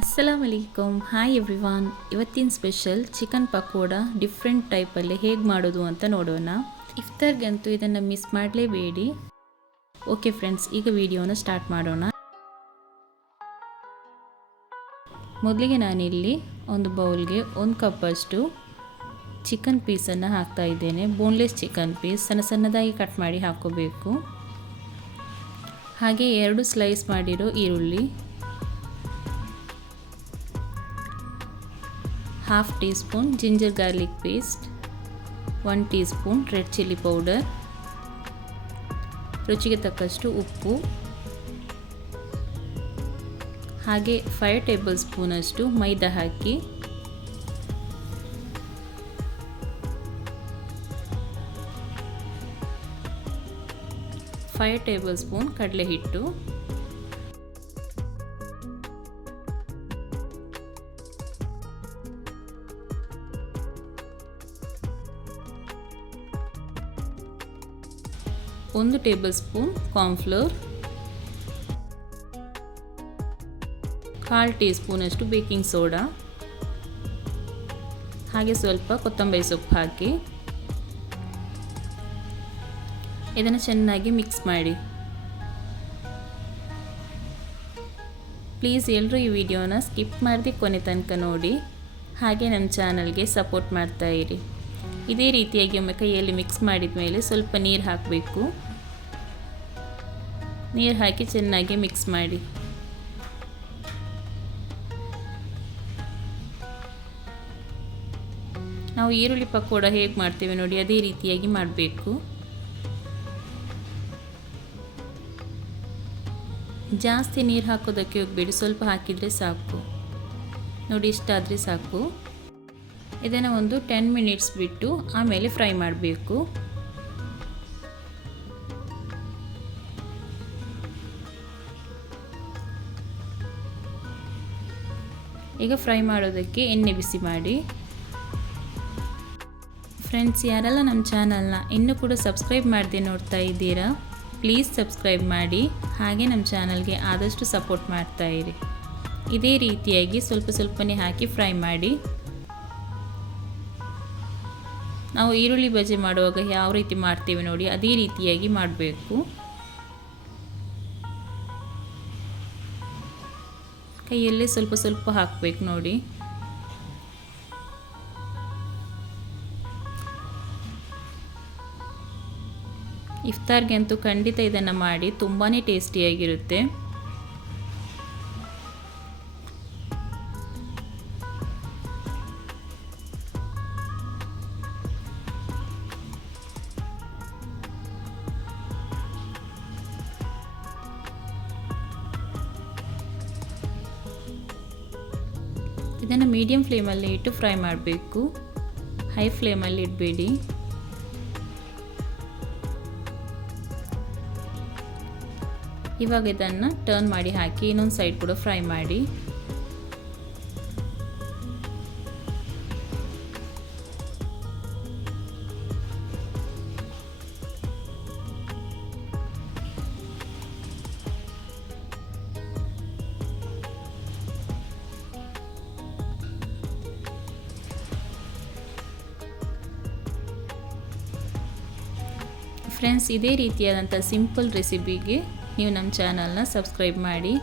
ಅಸ್ಸಲಾಮ್ ಅಲೈಕಮ್ hi everyone ಇವತ್ತಿನ special chicken pakoda different ಟೈಪಲ್ಲಿ ಹೇಗೆ ಮಾಡೋದು ಅಂತ ನೋಡೋಣ. ಇಫ್ತಾರ್ಗಂತೂ ಇದನ್ನು ಮಿಸ್ ಮಾಡಲೇಬೇಡಿ. ಓಕೆ ಫ್ರೆಂಡ್ಸ್ ಈಗ ವಿಡಿಯೋನ ಸ್ಟಾರ್ಟ್ ಮಾಡೋಣ. ಮೊದಲಿಗೆ ನಾನಿಲ್ಲಿ ಒಂದು ಬೌಲ್ಗೆ ಒಂದು ಕಪ್ಪಷ್ಟು ಚಿಕನ್ ಪೀಸನ್ನು ಹಾಕ್ತಾ ಇದ್ದೇನೆ. ಬೋನ್ಲೆಸ್ ಚಿಕನ್ ಪೀಸ್ ಸಣ್ಣ ಸಣ್ಣದಾಗಿ ಕಟ್ ಮಾಡಿ ಹಾಕೋಬೇಕು. ಹಾಗೆ ಎರಡು ಸ್ಲೈಸ್ ಮಾಡಿರೋ ಈರುಳ್ಳಿ half teaspoon ginger garlic paste one teaspoon red chilli powder ರುಚಿಗೆ ತಕ್ಕಷ್ಟು ಉಪ್ಪು, ಹಾಗೆ ಫೈವ್ ಟೇಬಲ್ ಸ್ಪೂನಷ್ಟು ಮೈದಾ ಹಾಕಿ ಫೈವ್ ಟೇಬಲ್ ಸ್ಪೂನ್ ಕಡಲೆ ಹಿಟ್ಟು ಒಂದು ಟೇಬಲ್ ಸ್ಪೂನ್ ಕಾರ್ನ್ಫ್ಲೋರ್ ಕಾಲು ಟೀ ಸ್ಪೂನಷ್ಟು ಬೇಕಿಂಗ್ ಸೋಡಾ ಹಾಗೆ ಸ್ವಲ್ಪ ಕೊತ್ತಂಬರಿ ಸೊಪ್ಪು ಹಾಕಿ. ಇದನ್ನು ಚೆನ್ನಾಗಿ ಮಿಕ್ಸ್ ಮಾಡಿ. ಪ್ಲೀಸ್ ಎಲ್ಲರೂ ಈ ವಿಡಿಯೋನ ಸ್ಕಿಪ್ ಮಾಡದೆ ಕೊನೆ ತನಕ ನೋಡಿ. ಹಾಗೆ ನಮ್ಮ ಚಾನಲ್ಗೆ ಸಪೋರ್ಟ್ ಮಾಡ್ತಾ ಇರಿ. ಇದೇ ರೀತಿಯಾಗಿ ಒಮ್ಮೆ ಕೈಯಲ್ಲಿ ಮಿಕ್ಸ್ ಮಾಡಿದ ಮೇಲೆ ಸ್ವಲ್ಪ ನೀರು ಹಾಕಬೇಕು. ನೀರು ಹಾಕಿ ಚೆನ್ನಾಗಿ ಮಿಕ್ಸ್ ಮಾಡಿ. ನಾವು ಈರುಳ್ಳಿ ಪಕೋಡ ಹೇಗೆ ಮಾಡ್ತೇವೆ ನೋಡಿ, ಅದೇ ರೀತಿಯಾಗಿ ಮಾಡಬೇಕು. ಜಾಸ್ತಿ ನೀರು ಹಾಕೋದಕ್ಕೆ ಹೋಗಬೇಡಿ, ಸ್ವಲ್ಪ ಹಾಕಿದರೆ ಸಾಕು. ನೋಡಿ ಇಷ್ಟಾದರೆ ಸಾಕು. ಇದನ್ನು ಒಂದು ಟೆನ್ ಮಿನಿಟ್ಸ್ ಬಿಟ್ಟು ಆಮೇಲೆ ಫ್ರೈ ಮಾಡಬೇಕು. ಈಗ ಫ್ರೈ ಮಾಡೋದಕ್ಕೆ ಎಣ್ಣೆ ಬಿಸಿ ಮಾಡಿ. ಫ್ರೆಂಡ್ಸ್ ಯಾರೆಲ್ಲ ನಮ್ಮ ಚಾನಲ್ನ ಇನ್ನೂ ಕೂಡ ಸಬ್ಸ್ಕ್ರೈಬ್ ಮಾಡದೆ ನೋಡ್ತಾ ಇದ್ದೀರಾ ಪ್ಲೀಸ್ ಸಬ್ಸ್ಕ್ರೈಬ್ ಮಾಡಿ. ಹಾಗೆ ನಮ್ಮ ಚಾನಲ್ಗೆ ಆದಷ್ಟು ಸಪೋರ್ಟ್ ಮಾಡ್ತಾ ಇರಿ. ಇದೇ ರೀತಿಯಾಗಿ ಸ್ವಲ್ಪ ಸ್ವಲ್ಪನೇ ಹಾಕಿ ಫ್ರೈ ಮಾಡಿ. ನಾವು ಈರುಳ್ಳಿ ಬಜೆ ಮಾಡುವಾಗ ಯಾವ ರೀತಿ ಮಾಡ್ತೇವೆ ನೋಡಿ, ಅದೇ ರೀತಿಯಾಗಿ ಮಾಡಬೇಕು. ಕೈಯಲ್ಲೇ ಸ್ವಲ್ಪ ಸ್ವಲ್ಪ ಹಾಕಬೇಕು ನೋಡಿ. ಇಫ್ತಾರ್ಗೆ ಅಂತೂ ಖಂಡಿತ ಇದನ್ನು ಮಾಡಿ ತುಂಬಾ ಟೇಸ್ಟಿಯಾಗಿರುತ್ತೆ. ಇದನ್ನು ಮೀಡಿಯಮ್ ಫ್ಲೇಮಲ್ಲಿ ಇಟ್ಟು ಫ್ರೈ ಮಾಡಬೇಕು. ಹೈ ಫ್ಲೇಮಲ್ಲಿ ಇಡಬೇಡಿ. ಇವಾಗ ಇದನ್ನು ಟರ್ನ್ ಮಾಡಿ ಹಾಕಿ ಇನ್ನೊಂದು ಸೈಡ್ ಕೂಡ ಫ್ರೈ ಮಾಡಿ. ಫ್ರೆಂಡ್ಸ್, ಇದೇ ರೀತಿಯಾದಂಥ ಸಿಂಪಲ್ ರೆಸಿಪಿಗೆ ನೀವು ನಮ್ಮ ಚಾನಲ್ನ ಸಬ್ಸ್ಕ್ರೈಬ್ ಮಾಡಿ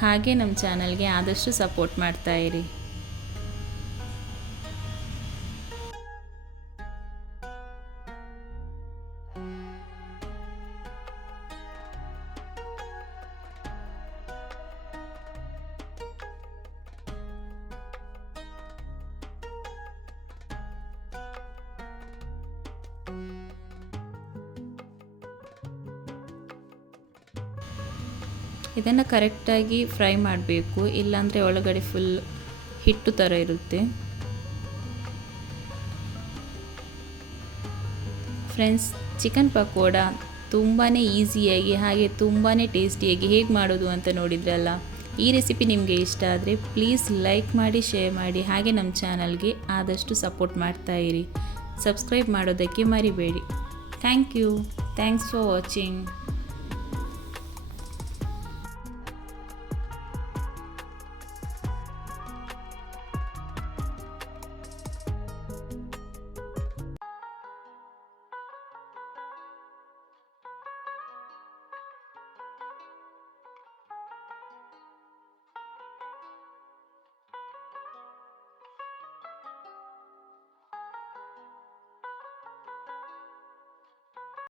ಹಾಗೆ ನಮ್ಮ ಚಾನಲ್ಗೆ ಆದಷ್ಟು ಸಪೋರ್ಟ್ ಮಾಡ್ತಾಯಿರಿ ಇದನ್ನು ಕರೆಕ್ಟಾಗಿ ಫ್ರೈ ಮಾಡಬೇಕು, ಇಲ್ಲಾಂದರೆ ಒಳಗಡೆ ಫುಲ್ ಹಿಟ್ಟು ಥರ ಇರುತ್ತೆ. ಫ್ರೆಂಡ್ಸ್ ಚಿಕನ್ ಪಕೋಡ ತುಂಬಾ ಈಸಿಯಾಗಿ ಹಾಗೆ ತುಂಬಾ ಟೇಸ್ಟಿಯಾಗಿ ಹೇಗೆ ಮಾಡೋದು ಅಂತ ನೋಡಿದ್ರಲ್ಲ ಈ ರೆಸಿಪಿ ನಿಮಗೆ ಇಷ್ಟ ಆದರೆ ಪ್ಲೀಸ್ ಲೈಕ್ ಮಾಡಿ ಶೇರ್ ಮಾಡಿ, ಹಾಗೆ ನಮ್ಮ ಚಾನಲ್ಗೆ ಆದಷ್ಟು ಸಪೋರ್ಟ್ ಮಾಡ್ತಾ ಇರಿ. ಸಬ್ಸ್ಕ್ರೈಬ್ ಮಾಡೋದಕ್ಕೆ ಮರಿಬೇಡಿ. Thank you thanks for watching